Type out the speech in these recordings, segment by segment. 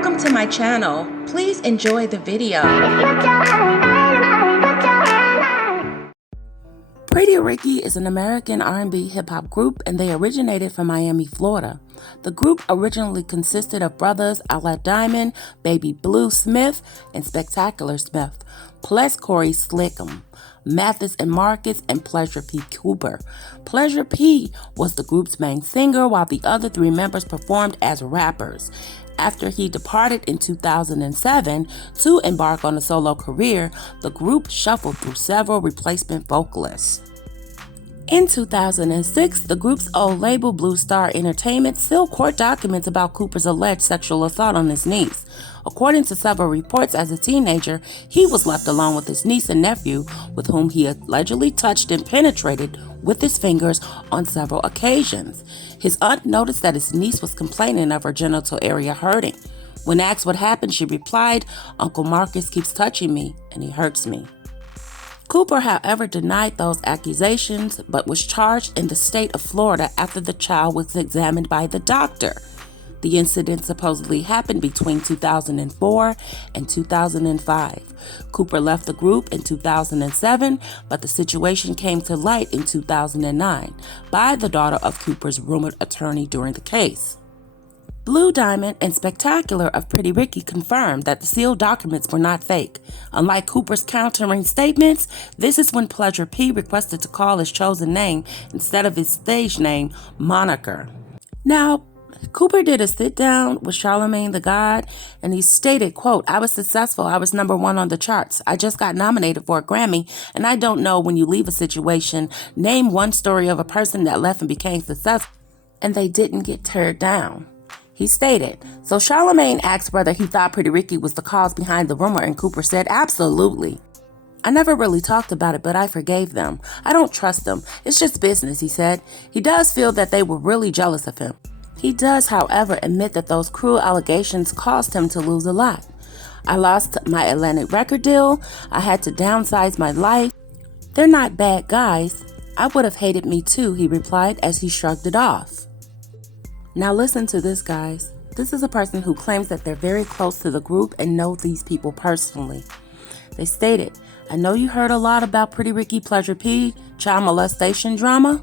Welcome to my channel. Please enjoy the video. Pretty Ricky is an American R&B hip-hop group, and they originated from Miami, Florida. The group originally consisted of brothers Owlette Diamond, Baby Blue Smith, and Spectacular Smith, plus Corey Slickum, Mathis and Marcus, and Pleasure P. Cooper. Pleasure P was the group's main singer, while the other three members performed as rappers. After he departed in 2007 to embark on a solo career, the group shuffled through several replacement vocalists. In 2006, the group's old label, Blue Star Entertainment, sealed court documents about Cooper's alleged sexual assault on his niece. According to several reports, as a teenager, he was left alone with his niece and nephew, with whom he allegedly touched and penetrated with his fingers on several occasions. His aunt noticed that his niece was complaining of her genital area hurting. When asked what happened, she replied, "Uncle Marcus keeps touching me, and he hurts me." Cooper, however, denied those accusations, but was charged in the state of Florida after the child was examined by the doctor. The incident supposedly happened between 2004 and 2005. Cooper left the group in 2007, but the situation came to light in 2009 by the daughter of Cooper's rumored attorney during the case. Blue Diamond and Spectacular of Pretty Ricky confirmed that the sealed documents were not fake. Unlike Cooper's countering statements, this is when Pleasure P requested to call his chosen name instead of his stage name, moniker. Now, Cooper did a sit-down with Charlamagne Tha God, and he stated, quote, "I was successful. I was #1 on the charts. I just got nominated for a Grammy, and I don't know when you leave a situation, name one story of a person that left and became successful, and they didn't get teared down." He stated. So Charlamagne asked whether he thought Pretty Ricky was the cause behind the rumor, and Cooper said, "Absolutely. I never really talked about it, but I forgave them. I don't trust them. It's just business," he said. He does feel that they were really jealous of him. He does, however, admit that those cruel allegations caused him to lose a lot. "I lost my Atlantic record deal. I had to downsize my life. They're not bad guys. I would have hated me too," he replied as he shrugged it off. Now listen to this, guys. This is a person who claims that they're very close to the group and know these people personally. They stated, "I know you heard a lot about Pretty Ricky, Pleasure P, child molestation drama.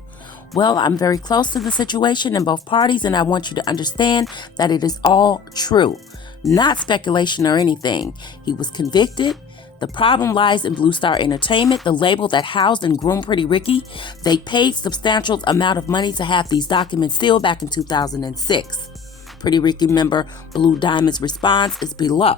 Well, I'm very close to the situation in both parties, and I want you to understand that it is all true, not speculation or anything. He was convicted. The problem lies in Blue Star Entertainment, the label that housed and groomed Pretty Ricky. They paid substantial amount of money to have these documents sealed back in 2006. Pretty Ricky member Blue Diamond's response is below.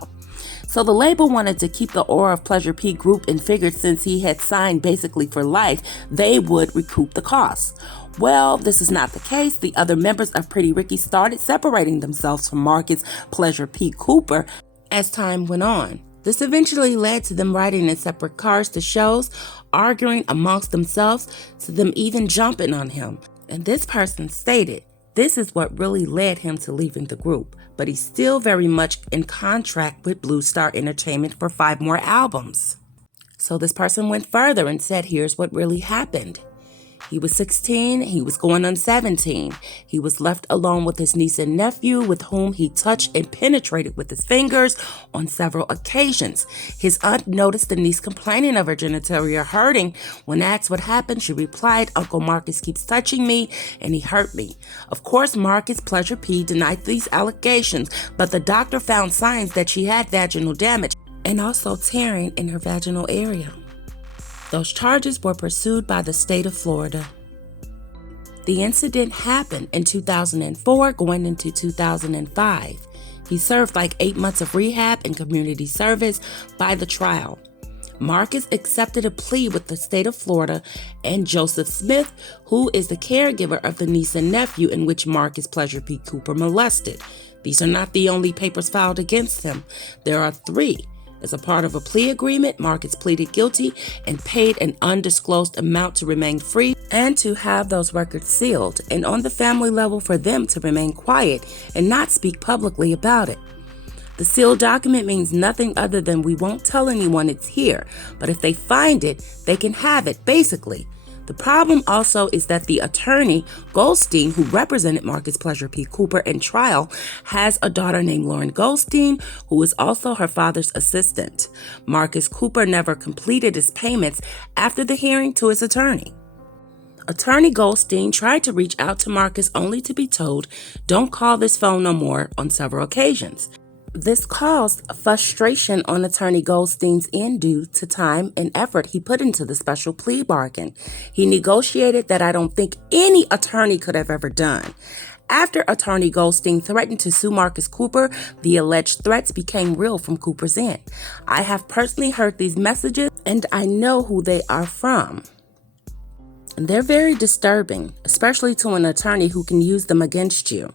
So the label wanted to keep the aura of Pleasure P group and figured since he had signed basically for life, they would recoup the costs. Well, this is not the case. The other members of Pretty Ricky started separating themselves from Marcus Pleasure P Cooper as time went on. This eventually led to them riding in separate cars to shows, arguing amongst themselves, to them even jumping on him. And this person stated, this is what really led him to leaving the group, but he's still very much in contract with Blue Star Entertainment for 5 more albums. So this person went further and said, here's what really happened. He was 16, he was going on 17. He was left alone with his niece and nephew, with whom he touched and penetrated with his fingers on several occasions. His aunt noticed the niece complaining of her genitalia hurting. When asked what happened, she replied, "Uncle Marcus keeps touching me, and he hurt me." Of course, Marcus Pleasure P denied these allegations, but the doctor found signs that she had vaginal damage and also tearing in her vaginal area. Those charges were pursued by the state of Florida. The incident happened in 2004 going into 2005. He served like 8 months of rehab and community service by the trial. Marcus accepted a plea with the state of Florida and Joseph Smith, who is the caregiver of the niece and nephew in which Marcus Pleasure P Cooper molested. These are not the only papers filed against him. There are 3. As a part of a plea agreement, Marcus pleaded guilty and paid an undisclosed amount to remain free and to have those records sealed, and on the family level for them to remain quiet and not speak publicly about it. The sealed document means nothing other than we won't tell anyone it's here, but if they find it, they can have it, basically. The problem also is that the attorney, Goldstein, who represented Marcus Pleasure P. Cooper in trial, has a daughter named Lauren Goldstein, who is also her father's assistant. Marcus Cooper never completed his payments after the hearing to his attorney. Attorney Goldstein tried to reach out to Marcus only to be told, "Don't call this phone no more," on several occasions. This caused frustration on Attorney Goldstein's end due to time and effort he put into the special plea bargain. He negotiated that I don't think any attorney could have ever done. After Attorney Goldstein threatened to sue Marcus Cooper, the alleged threats became real from Cooper's end. I have personally heard these messages, and I know who they are from. And they're very disturbing, especially to an attorney who can use them against you.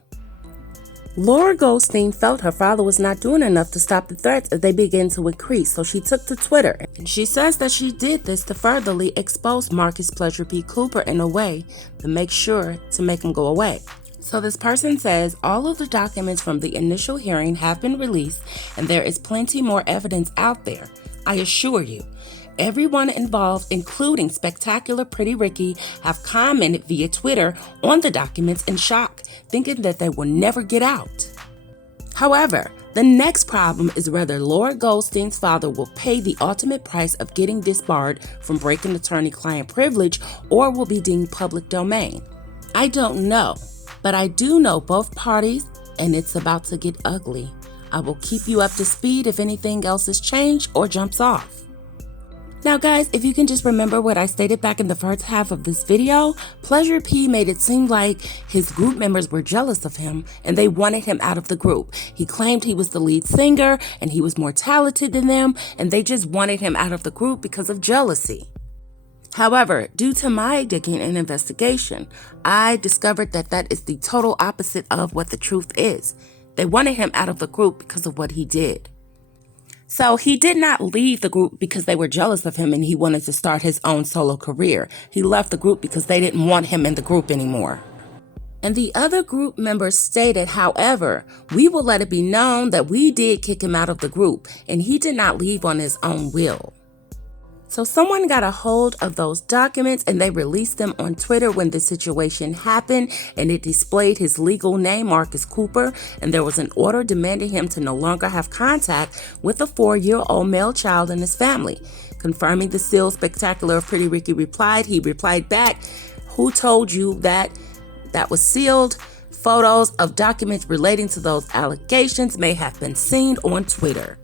Laura Goldstein felt her father was not doing enough to stop the threats as they began to increase, so she took to Twitter. And she says that she did this to furtherly expose Marcus Pleasure P. Cooper in a way to make sure to make him go away. So this person says all of the documents from the initial hearing have been released and there is plenty more evidence out there. I assure you. Everyone involved, including Spectacular Pretty Ricky, have commented via Twitter on the documents in shock, thinking that they will never get out. However, the next problem is whether Laura Goldstein's father will pay the ultimate price of getting disbarred from breaking attorney-client privilege or will be deemed public domain. I don't know, but I do know both parties, and it's about to get ugly. I will keep you up to speed if anything else has changed or jumps off. Now guys, if you can just remember what I stated back in the first half of this video, Pleasure P made it seem like his group members were jealous of him and they wanted him out of the group. He claimed he was the lead singer and he was more talented than them and they just wanted him out of the group because of jealousy. However, due to my digging and investigation, I discovered that that is the total opposite of what the truth is. They wanted him out of the group because of what he did. So he did not leave the group because they were jealous of him and he wanted to start his own solo career. He left the group because they didn't want him in the group anymore. And the other group members stated, however, we will let it be known that we did kick him out of the group and he did not leave on his own will. So someone got a hold of those documents and they released them on Twitter when the situation happened, and it displayed his legal name, Marcus Cooper, and there was an order demanding him to no longer have contact with a 4-year-old male child and his family. Confirming the sealed Spectacular Pretty Ricky replied. He replied back, "Who told you that that was sealed? Photos of documents relating to those allegations may have been seen on Twitter."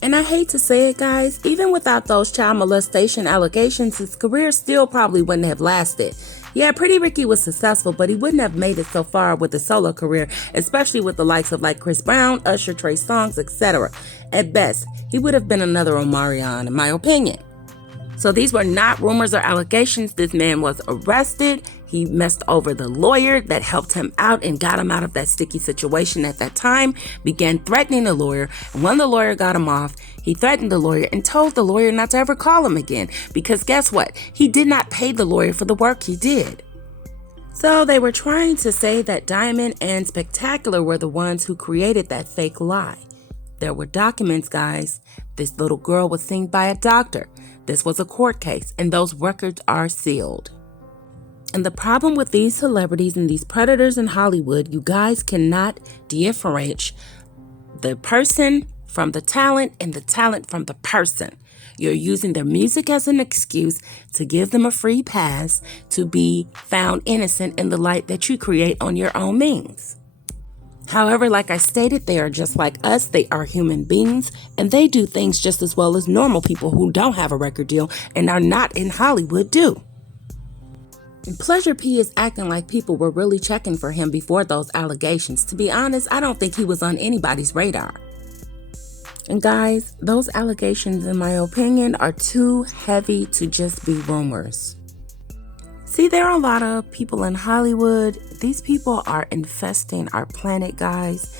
And I hate to say it, guys, even without those child molestation allegations, his career still probably wouldn't have lasted. Yeah, Pretty Ricky was successful, but he wouldn't have made it so far with a solo career, especially with the likes of like Chris Brown, Usher, Trey Songz, etc. At best, he would have been another Omarion, in my opinion. So these were not rumors or allegations. This man was arrested. He messed over the lawyer that helped him out and got him out of that sticky situation at that time, began threatening the lawyer. And when the lawyer got him off, he threatened the lawyer and told the lawyer not to ever call him again. Because guess what? He did not pay the lawyer for the work he did. So they were trying to say that Diamond and Spectacular were the ones who created that fake lie. There were documents, guys. This little girl was seen by a doctor. This was a court case, and those records are sealed. And the problem with these celebrities and these predators in Hollywood, you guys cannot differentiate the person from the talent and the talent from the person. You're using their music as an excuse to give them a free pass to be found innocent in the light that you create on your own means. However, like I stated, they are just like us. They are human beings, and they do things just as well as normal people who don't have a record deal and are not in Hollywood do. And Pleasure P is acting like people were really checking for him before those allegations. To be honest, I don't think he was on anybody's radar. And guys, those allegations, in my opinion, are too heavy to just be rumors. See, there are a lot of people in Hollywood. These people are infesting our planet, guys.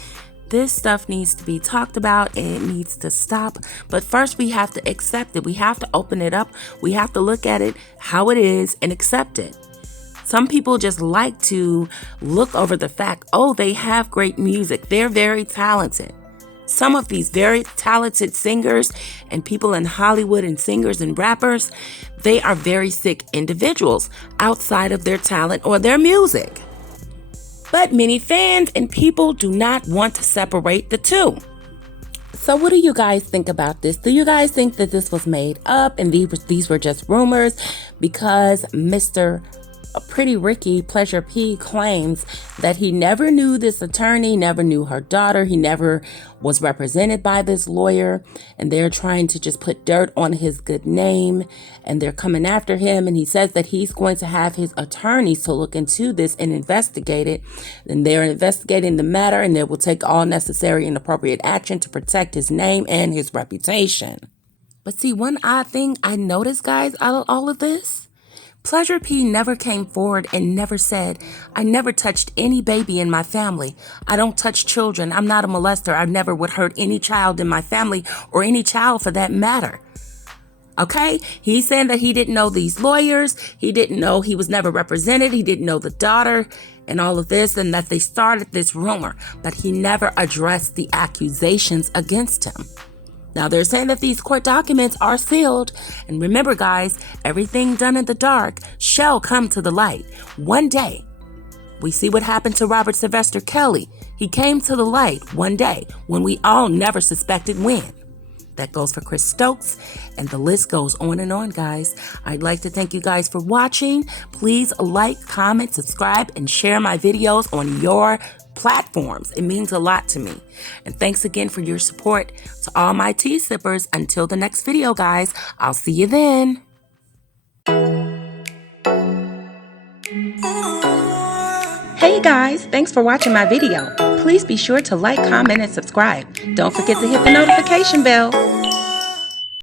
This stuff needs to be talked about and it needs to stop. But first, we have to accept it. We have to open it up. We have to look at it how it is and accept it. Some people just like to look over the fact, oh, they have great music. They're very talented. Some of these very talented singers and people in Hollywood and singers and rappers, they are very sick individuals outside of their talent or their music. But many fans and people do not want to separate the two. So what do you guys think about this? Do you guys think that this was made up and these were just rumors? Because Mr. Pretty Ricky, Pleasure P, claims that he never knew this attorney, never knew her daughter. He never was represented by this lawyer, and they're trying to just put dirt on his good name, and they're coming after him. And he says that he's going to have his attorneys to look into this and investigate it. And they're investigating the matter, and they will take all necessary and appropriate action to protect his name and his reputation. But see, one odd thing I noticed, guys, out of all of this, Pleasure P never came forward and never said, I never touched any baby in my family. I don't touch children. I'm not a molester. I never would hurt any child in my family or any child for that matter. Okay? He's saying that he didn't know these lawyers. He didn't know he was never represented. He didn't know the daughter and all of this, and that they started this rumor. But he never addressed the accusations against him. Now, they're saying that these court documents are sealed. And remember, guys, everything done in the dark shall come to the light. One day, we see what happened to Robert Sylvester Kelly. He came to the light one day when we all never suspected when. That goes for Chris Stokes, and the list goes on and on, guys. I'd like to thank you guys for watching. Please like, comment, subscribe, and share my videos on your platforms. It means a lot to me. And thanks again for your support to all my tea sippers. Until the next video, guys, I'll see you then. Hey guys, thanks for watching my video. Please be sure to like, comment, and subscribe. Don't forget to hit the notification bell.